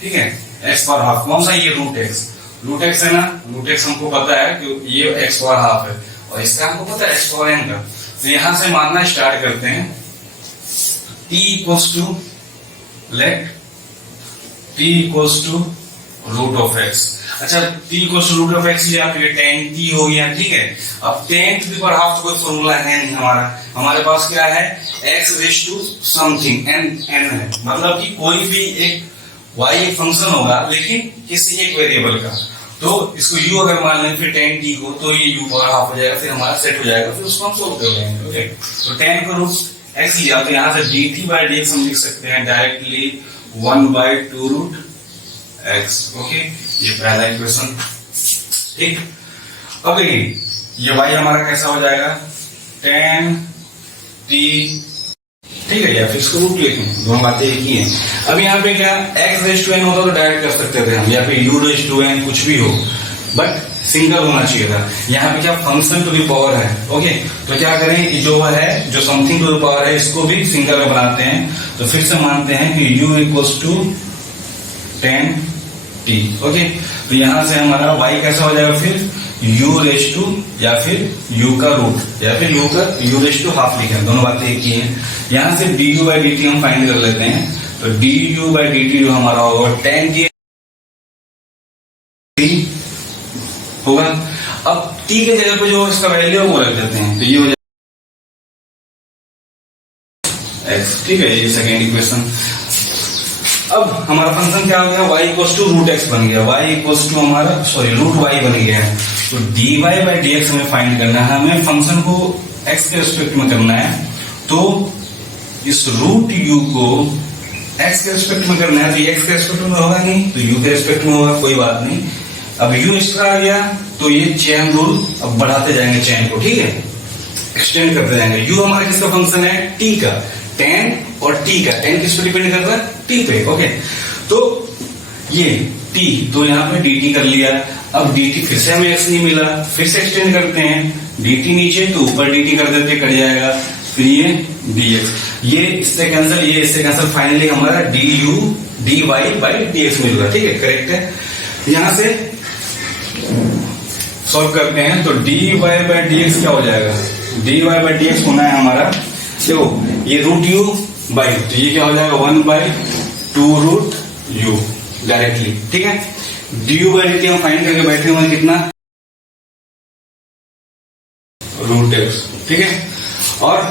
ठीक है, x⁻²। कौन सा, ये √x है ना, √x हमको पता है कि ये x⁻² है, और इसका हमको पता है x⁻n का। तो यहां से मानना स्टार्ट करते हैं, t = let t = √x। अच्छा, t = √x लिया, तो ये 10t हो गया, ठीक है। अब 10⁻² तो कोई फॉर्मूला है नहीं हमारे पास क्या है x⁻⁻something n है, मतलब कि कोई भी एक y एक फंक्शन होगा लेकिन किसी एक वेरिएबल का, तो इसको u अगर मान लें फिर 10t को, तो ये u⁻² हो जाएगा, फिर हमारा सेट हो जाएगा, फिर उसको हम सोल्व कर लेंगे, ओके। तो 10 को √x लिया, तो यहाँ से dt/dx हम लिख सकते हैं डायरेक्टली 1/2 √x, ओके। ये पहला इक्वेशन, ठीक। अब देखिए ये y हमारा कैसा हो जाएगा 10t, ठीक है, या फिर इसको रूट लेते, दोनों बातें एक ही हैं। अब यहाँ पे क्या x⁻n होता तो डायरेक्ट कर सकते थे हम, या फिर u⁻n कुछ भी हो, बट सिंगल होना चाहिए था। यहाँ पे क्या फंक्शन टू द पावर है, ओके। तो क्या करें, जो है जो समथिंग टू द पावर है इसको भी सिंगल में बनाते हैं। तो फिर से मानते हैं कि u = 10t, ओके। तो यहाँ से हमारा y कैसा हो जाएगा फिर u⁻, या फिर u का रूट, या फिर u⁻½ लिखे, दोनों बातें एक ही हैं। यहाँ से du/dt हम फाइंड कर लेते हैं, तो du/dt जो हमारा होगा 10t होगा। अब t के जगह पे जो इसका वैल्यू है वो रख देते हैं, तो ये हो जाएगा x, ठीक है। ये सेकेंड इक्वेशन। अब हमारा फंक्शन क्या हो गया, y = √x बन गया, हमारा √y बन गया है। तो dy/dx हमें फाइंड करना है, हमें फंक्शन को x के रिस्पेक्ट में करना है, तो इस √u को x के रिस्पेक्ट में करना है, तो x के रिस्पेक्ट में होगा नहीं, तो u के रिस्पेक्ट में होगा, कोई बात नहीं। अब u एक्स्ट्रा आ गया, तो ये चेन रूल अब बढ़ाते जाएंगे चेन को, ठीक है, एक्सटेंड करते जाएंगे। u हमारा किसका फंक्शन है, t का, 10 और t का, 10 किस पे डिपेंड करता है, t पे, ओके। तो ये t, तो यहाँ पे dt कर लिया। अब dt फिर से हमें x नहीं मिला, फिर से एक्सटेंड करते हैं, dt नीचे तो ऊपर dt कर देते, कट जाएगा, फिर ये dx, ये इससे कैंसिल, ये इससे कैंसिल, फाइनली हमारा du dy/dx मिल रहा है, ठीक है, करेक्ट है। यहां से सॉल्व करते हैं, तो dy/dx क्या हो जाएगा, dy/dx होना है हमारा, देखो ये √u/, तो ये क्या हो जाएगा 1/2 √u डायरेक्टली, ठीक है। du/dt हम फाइंड करके बैठे हुए हैं कितना रूट एक्स, ठीक है। और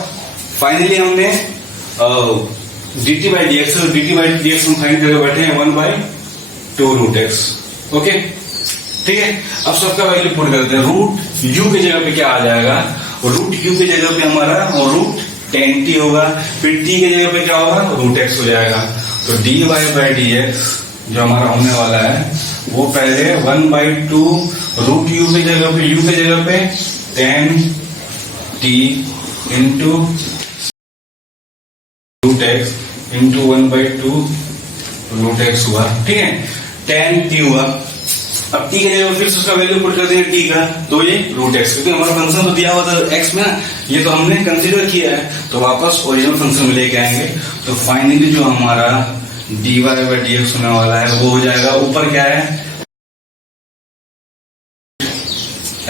फाइनली हमने dt by D x, dt by D x हम फाइंड करके बैठे हैं 1/2 रूट एक्स, ओके, ठीक है। अब सबका वैल्यू पुट करते हैं। रूट यू की जगह पे क्या आ जाएगा, रूट यू की जगह पे हमारा रूट 10t होगा, फिर t की जगह पे क्या होगा, रूट एक्स हो जाएगा। तो dy बाई डी एक्स जो हमारा होने वाला है वो पहले 1/2 रूट यू की जगह पे 10t into root x into 1/2 root x हुआ, ठीक है। 10t हुआ। अब t के जगह फिर उसका वैल्यू पुट कर देंगे t का, तो ये रूट एक्स, क्योंकि हमारा फंक्शन तो दिया हुआ था x में ना, ये तो हमने कंसीडर किया है, तो वापस ओरिजिनल फंक्शन में लेके आएंगे। तो फाइनली जो हमारा dy बाई डी एक्स होने वाला है वो हो जाएगा, ऊपर क्या है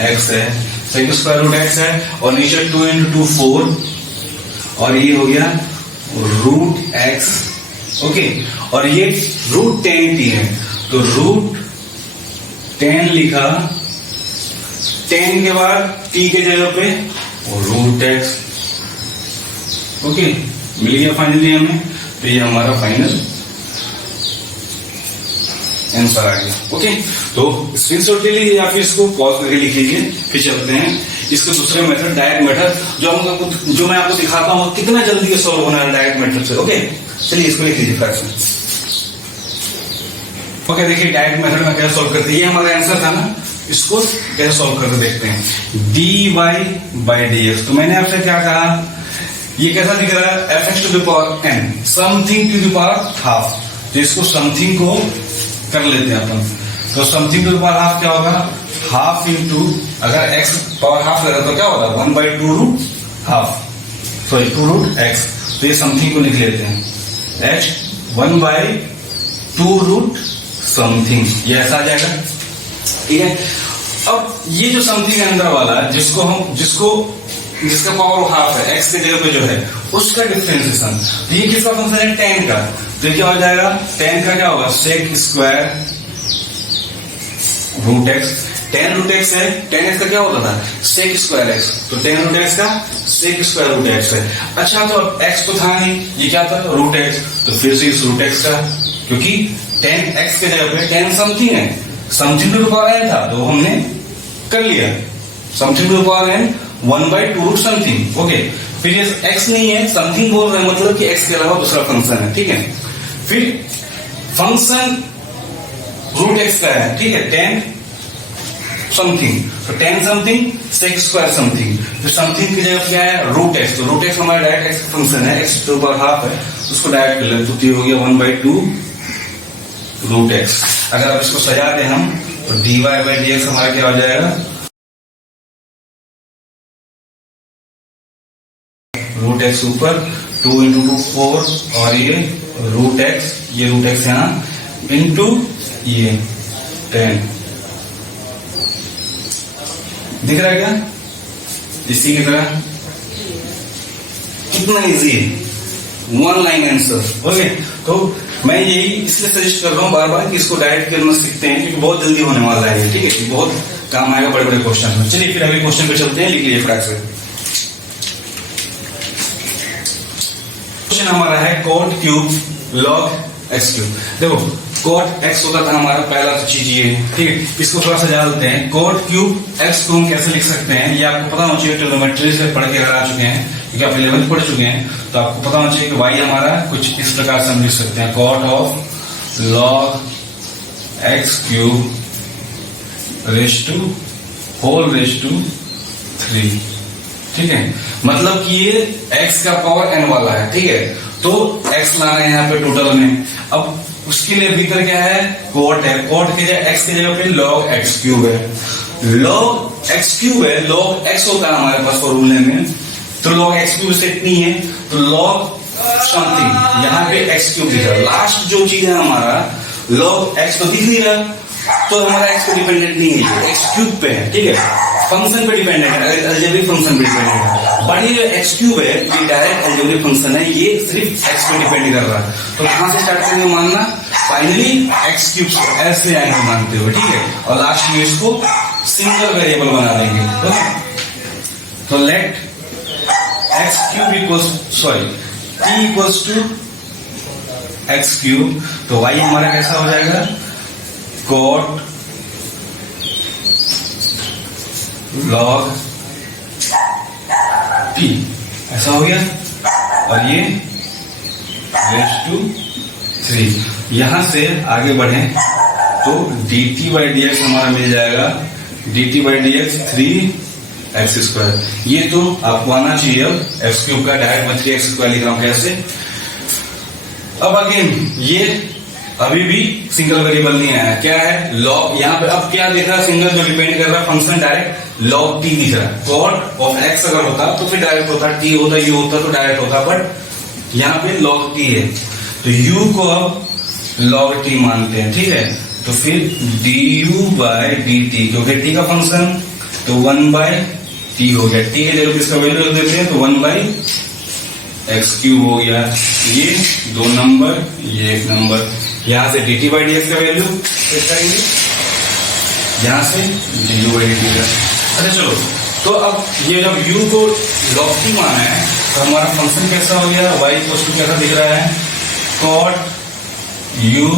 x है, सेक स्क्वायर रूट x है, और नीचे 2 इंटू 2 4, और ये हो गया रूट एक्स, ओके। और ये रूट 10t है, तो रूट 10 लिखा, 10 के बाद t के जगह पे रूट एक्स, ओके, मिल गया फाइनली हमें। तो ये हमारा फाइनल आंसर आ गया, ओके। तो स्क्रीनशॉट ले लीजिए या फिर इसको पॉज करके लिख लीजिए, फिर चलते हैं इसके दूसरे मेथड, डायरेक्ट मेथड, जो मैं आपको दिखाता हूँ कितना जल्दी ये सॉल्व होना है डायरेक्ट मेथड से, ओके। चलिए इसको लिख लीजिए फ्रैक्शन, ओके। देखिए डायरेक्ट मेथड में कैसे सॉल्व करते हैं, ये हमारा आंसर था ना, इसको कैसे सॉल्व करके देखते हैं। dy बाई डी एक्स, तो मैंने आपसे क्या कहा, ये कैसा दिख रहा है, fx to the power n, something to the power half, तो इसको समथिंग को कर लेते हैं अपन। तो something to the power half क्या होगा, हाफ इंटू, अगर x पावर हाफ लगा तो क्या होगा 1/2 root half, sorry 2 root x, तो ये समथिंग को लिख लेते हैं h 1/2 रूट समथिंग, ये ऐसा आ जाएगा, ठीक है। अब ये जो समथिंग अंदर वाला है, जिसका पावर हाफ है, x के जगह पे जो है उसका डिफरेंशिएशन, तो ये किसका फंक्शन है, 10 का, तो ये क्या हो जाएगा, 10 का क्या होगा, sec square root x, 10 root x है, 10x का क्या होता था, सेक स्क्वायर एक्स, तो 10 रूट एक्स का सेक स्क्वायर रूट एक्स है। अच्छा, तो अब x तो था नहीं, ये क्या था, रूट एक्स, तो फिर से इस रूट एक्स का, क्योंकि 10x के जगह पे 10 समथिंग है, something to the power n था, तो हमने कर लिया something to the power n 1/2 root something, okay. फिर ये x नहीं है, समथिंग बोल रहे हैं, मतलब कि x के अलावा दूसरा फंक्शन है, ठीक है। फिर फंक्शन रूट एक्स का है, ठीक है, 10 समथिंग, तो 10 समथिंग सेक स्क्वायर समथिंग, तो समथिंग की जगह क्या है, रूट एक्स, तो रूट एक्स हमारा डायरेक्ट एक्स फंक्शन है, एक्स टू पावर हाफ है, उसको डायरेक्ट कर लेते, तो ये हो गया 1/2 रूट एक्स। अगर अब इसको सजा दें हम, तो dy बाई डी एक्स हमारा क्या हो जाएगा, रूट एक्स ऊपर 2 इंटू 2 4, और ये रूट एक्स, ये रूट एक्स है ना, इंटू ये 10, दिख रहा है क्या, इसी की तरह, कितना इजी है, 1 लाइन आंसर, ओके। तो मैं यही इसलिए सजेस्ट कर रहा हूँ बार बार कि इसको डायरेक्ट करना सीखते हैं, क्योंकि बहुत जल्दी होने वाला है, ठीक है, बहुत काम आएगा बड़े बड़े क्वेश्चन में। चलिए फिर अगले क्वेश्चन पे चलते हैं, लिख लीजिए फ्रैक्शन। क्वेश्चन हमारा है cot cube log x cube. देखो cot x होता था हमारा पहला तो चीज ये, ठीक है, इसको थोड़ा सा जान लेते हैं। cot क्यूब x को हम कैसे लिख सकते हैं, ये आपको पता होना चाहिए, ट्रिग्नोमेट्री से पढ़ के अगर आ चुके हैं, क्योंकि आप 11th पढ़ चुके हैं, तो आपको पता होना चाहिए कि y हमारा कुछ इस प्रकार से हम लिख सकते हैं, cot of log x cube raise to whole raise to 3, ठीक है, मतलब कि ये x का पावर n वाला है, ठीक है, तो x लाना है यहाँ पे टोटल में। अब उसके लिए भीतर क्या है, cot है, cot के जगह x की जगह पे log x क्यूब है, log x क्यूब है, log x होता है हमारे पास फॉर्मूले में, तो log x क्यूब सेट नहीं है, तो log समथिंग, यहाँ पे x क्यूब दिख रहा है, लास्ट जो चीज है हमारा log x तो दिख नहीं रहा, तो हमारा x पे डिपेंडेंट नहीं है, x क्यूब पे है, ठीक है, फंक्शन पे डिपेंडेंट है, अलजेब्रिक फंक्शन पे डिपेंडेंट है, बट ये जो x क्यूब है ये डायरेक्ट अलजेब्रिक फंक्शन है, ये सिर्फ x पे डिपेंड कर रहा है। तो कहां से स्टार्ट करेंगे मानना, फाइनली x क्यूब को ऐसे आएंगे मानते हुए, ठीक है, और लास्ट में इसको सिंगल वेरिएबल बना देंगे, ओके। तो let x cube equals t equals to x cube, तो वाई हमारा कैसा हो जाएगा, कॉट लॉग टी, ऐसा हो गया। और ये रेज टू 3, यहां से आगे बढ़े तो dt बाई डी एक्स हमारा मिल जाएगा, dt by D x 3x²। ये तो आपको आना चाहिए। अब एक्स क्यूब का डायरेक्ट मैं 3x² लिख रहा हूं कैसे। अब अगेन ये अभी भी सिंगल वेरिएबल नहीं आया, क्या है लॉग, यहाँ पे अब क्या दिख रहा है, सिंगल जो डिपेंड कर रहा है फंक्शन डायरेक्ट लॉग टी दिख रहा है। कॉट ऑफ एक्स अगर होता तो फिर डायरेक्ट होता, टी होता, यू होता तो डायरेक्ट होता, बट यहाँ पे लॉग टी है तो यू को अब लॉग टी मानते हैं, ठीक है। तो फिर D you by D T, क्योंकि टी का फंक्शन तो 1/t हो गया, टी के जगह इसका वैल्यू रख देते हैं तो 1/x³ हो गया। ये 2 नंबर, ये 1 नंबर, यहां से dt बाई डी एक्स का वैल्यू चेक करेंगे, यहां से du बाई डी टी का। अच्छा चलो, तो अब ये जब u को log t माना है तो हमारा फंक्शन कैसा हो गया, y इक्वल टू कैसा दिख रहा है, cot u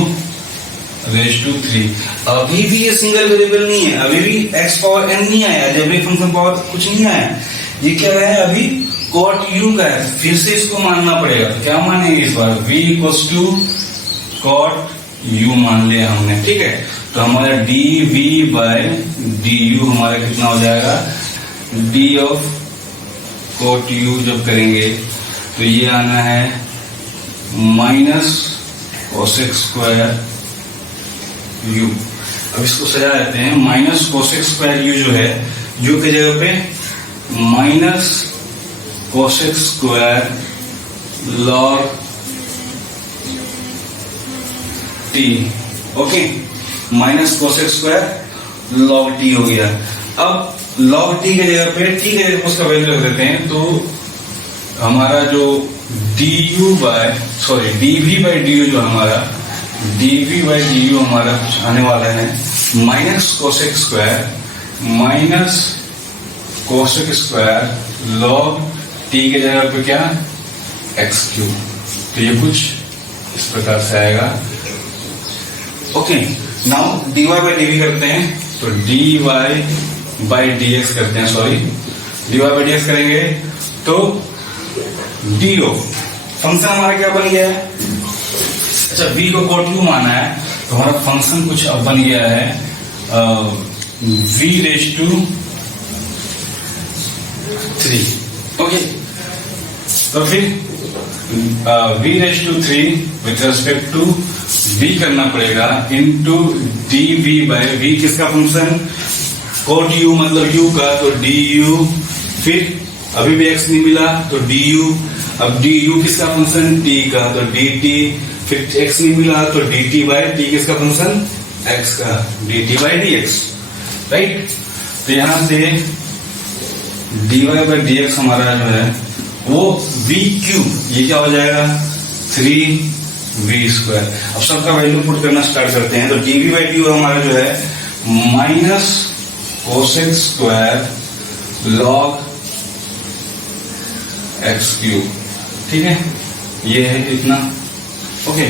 रेज टू 3। अभी भी ये सिंगल वेरिएबल नहीं है, अभी भी x पावर n नहीं आया, जब भी फंक्शन पावर कुछ नहीं आया, ये क्या है अभी cot u का है। फिर से इसको मानना पड़ेगा, तो क्या मानेंगे इस बार, v equal to cot u मान लिया हमने, ठीक है। तो हमारा dv बाय du हमारा कितना हो जाएगा, d ऑफ cot u जब करेंगे तो ये आना है माइनस कोसेक स्क्वायर u। अब इसको सजा देते हैं, माइनस कोसेक स्क्वायर u जो है, u के जगह पे minus cosec square log T, okay, minus cosec square log T हो गया। अब लॉग टी के जगह पे टी के जगह पे उसका वैल्यू रख देते हैं, तो हमारा जो dv बाई du जो हमारा dv बाई du हमारा कुछ आने वाला है minus cosec square log T के जगह पे क्या, x³। तो ये कुछ इस प्रकार से आएगा, okay. Now dy by dv करते हैं, तो dy बाई dx करते हैं, dy बाई dx करेंगे तो do फंक्शन हमारा क्या बन गया है, अच्छा v को cot u माना है तो हमारा फंक्शन कुछ अब बन गया है v रेज टू 3, ओके। तो फिर v raise to 3 with respect to v करना पड़ेगा इनटू dv बाय v, किसका फंक्शन cot u मतलब u का, तो du, फिर अभी भी x नहीं मिला तो du, अब du किसका फंक्शन t का, तो dt, फिर x नहीं मिला तो dt बाय t किसका फंक्शन x का, dt बाय dx, राइट। तो यहां से dy बाय dx हमारा जो है वो v³, ये क्या हो जाएगा 3v²। अब सबका वैल्यू पुट करना स्टार्ट करते हैं, तो dv बाई du हमारा जो है minus cosec square log x³, ठीक है, ये है इतना, ओके।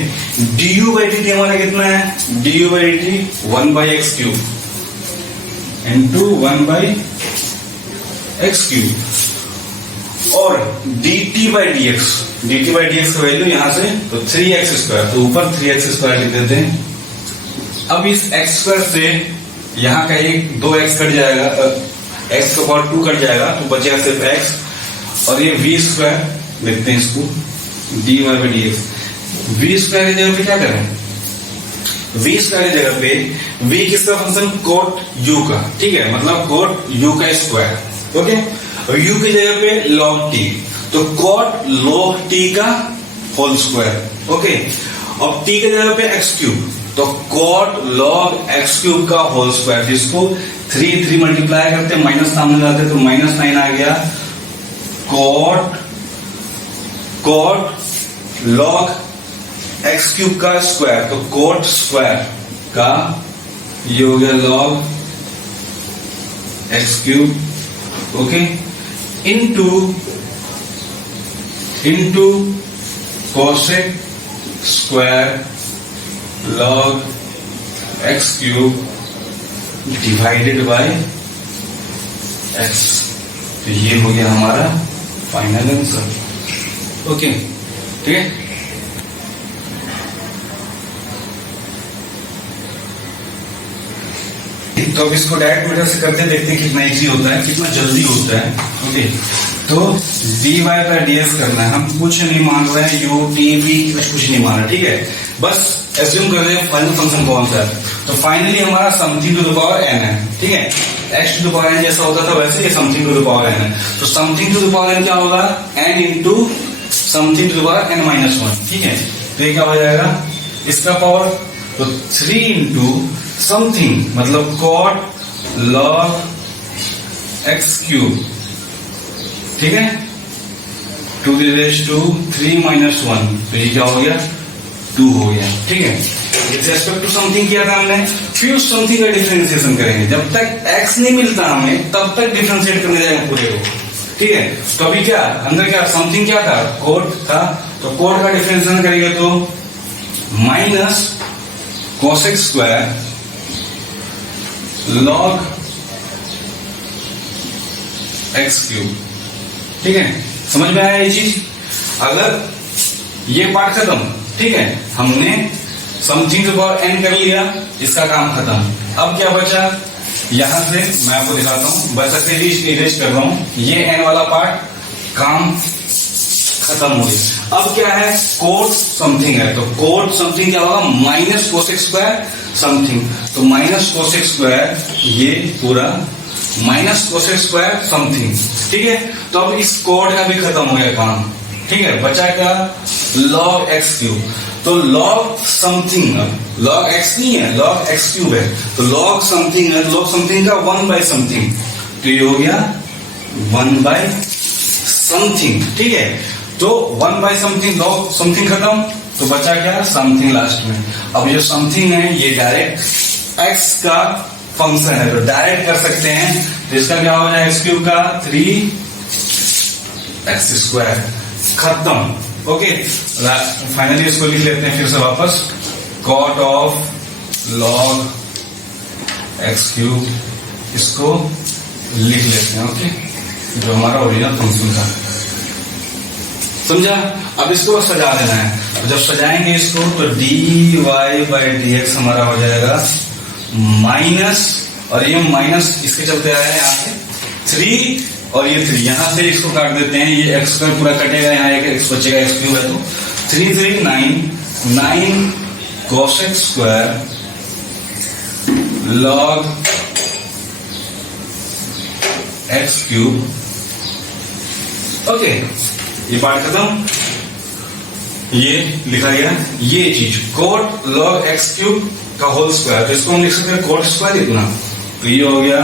du बाई dt हमारा कितना है, du by dt 1/x³ into 1/x³, और dt बाई dx का वैल्यू यहां से तो 3x², तो ऊपर 3x² लिख देते हैं। अब इस x² से यहाँ का एक 2x कट जाएगा, x का पावर 2 कट जाएगा, तो बचेगा सिर्फ x, और ये v² लिखते हैं इसको, dy बाई dx। v² की जगह पे क्या करें, v² की जगह पे v किसका फंक्शन cot u का, ठीक है, मतलब cot u का स्क्वायर, ओके। और u की जगह पे log t, तो cot log t का होल स्क्वायर, ओके। और t की जगह पे x³, तो cot log x³ का होल स्क्वायर, जिसको 3 मल्टीप्लाई करते हैं, माइनस सामने लाते तो -9 आ गया, cot log x³ का स्क्वायर, तो cot स्क्वायर का ये हो गया log x³, okay. Into cosec square log x cube divided by x. तो ये हो गया हमारा फाइनल आंसर। ओके, ठीक है। तो अब इसको डायरेक्ट मेथड से करते देखते हैं कितना इजी होता है, कितना जल्दी होता है। ओके, तो dy बाय dx करना है, हम कुछ नहीं मान रहे हैं, u t v कुछ नहीं मान रहे, ठीक है। बस एज्यूम कर रहे हैं फाइनल फंक्शन कौन सा है। तो फाइनली हमारा something to the power n है, ठीक है। x to the power n जैसा होता था वैसे ये something to the power n है। तो something to the power n क्या होगा, n into something to the power n minus 1, ठीक है। तो ये क्या हो जाएगा, इसका पावर, तो 3 इंटू समथिंग मतलब cot log x क्यूब, ठीक है, to the raise to 3 minus 1। तो ये क्या हो गया, 2 हो गया, ठीक है। विथ रेस्पेक्ट टू समथिंग किया था हमने, फिर उस समथिंग का डिफरेंशिएशन करेंगे। जब तक x नहीं मिलता हमें तब तक डिफरेंशिएट करने जाएंगे पूरे को, ठीक है। तो अभी क्या अंदर क्या समथिंग क्या था, cot था, तो cot का डिफरेंशिएशन करेंगे तो minus cosec square log x cube, ठीक है। समझ में आया ये चीज। अगर ये पार्ट खत्म, ठीक है, हमने समथिंग टू पावर n कर लिया, इसका काम खत्म। अब क्या बचा, यहां से मैं आपको दिखाता हूं, बस ऐसे इरेज कर रहा हूं, ये n वाला पार्ट काम खत्म हो गया। अब क्या है, कोट समथिंग है, तो कोट समथिंग क्या होगा, माइनस कोसेक स्क्वायर समथिंग। तो माइनस कोसेक स्क्वायर ये पूरा माइनस कोसेक स्क्वायर समथिंग, ठीक है। तो अब इस कोड का भी खत्म हो गया काम, ठीक है। बचा क्या, log x क्यूब। तो log समथिंग, log x नहीं है, log x क्यूब है, तो log समथिंग है, log समथिंग का 1 बाय समथिंग, तो ये हो गया 1 बाय समथिंग, ठीक है। तो 1 बाय समथिंग, log समथिंग खत्म, तो बचा क्या, समथिंग लास्ट में। अब जो समथिंग है ये डायरेक्ट x का फंक्शन है, तो डायरेक्ट कर सकते हैं। तो इसका क्या हो जाएगा, एक्स क्यूब का 3x स्क्वायर, खत्म। ओके, फाइनली इसको लिख लेते हैं फिर से वापस, cot of log x cube, इसको लिख लेते हैं। ओके, जो हमारा ओरिजिनल फंक्शन था, समझा। अब इसको सजा देना है, तो जब सजाएंगे इसको तो dy बाय dx हमारा हो जाएगा माइनस, और ये माइनस इसके चलते आया है यहाँ से 3, और ये 3 यहां से इसको काट देते हैं, ये एक्स स्क्वायर पूरा कटेगा, यहाँ एक एक्स बचेगा, एक्स क्यूब है, तो 3 3 9 cosec square log x cube. Okay, ये पार्ट खत्म, ये लिखा गया ये चीज कोट लॉग एक्स क्यूब का होल स्क्वायर। तो इसको हम लिख सकते हैं कोट स्क्वायर इतना, तो ये हो गया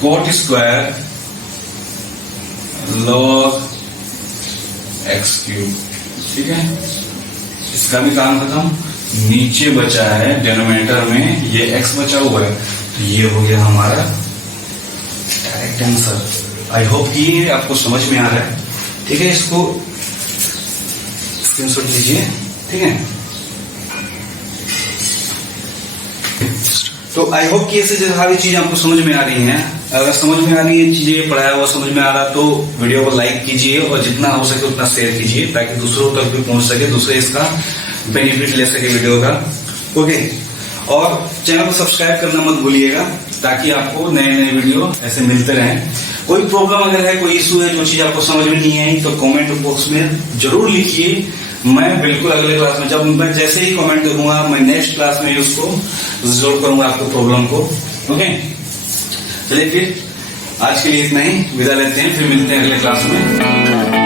coat square log x cube, ठीक है। इसका भी काम खत्म, नीचे बचा है डिनोमिनेटर में ये एक्स बचा हुआ है, तो ये हो गया हमारा डायरेक्ट आंसर। आई होप कि आपको समझ में आ रहा है, ठीक है। इसको स्क्रीनशॉट लीजिए, ठीक है। तो आई होप कि ऐसे सारी चीजें आपको समझ में आ रही हैं। अगर समझ में आ रही है चीजें, पढ़ाया हुआ समझ में आ रहा, तो वीडियो को लाइक कीजिए और जितना हो सके उतना शेयर कीजिए, ताकि दूसरों तक भी पहुंच सके, दूसरे इसका बेनिफिट ले सके वीडियो का। ओके, और चैनल को सब्सक्राइब करना मत भूलिएगा, ताकि आपको नए नए वीडियो ऐसे मिलते रहें। कोई प्रॉब्लम अगर है, कोई इशू है, जो चीज आपको समझ में नहीं आई, तो कमेंट बॉक्स में जरूर लिखिए। मैं बिल्कुल अगले क्लास में, जब मैं जैसे ही कमेंट करूंगा, मैं नेक्स्ट क्लास में उसको रिजॉल्व करूंगा आपको प्रॉब्लम को। ओके, चलिए फिर आज के लिए इतना ही, विदा लेते हैं, फिर मिलते हैं अगले क्लास में।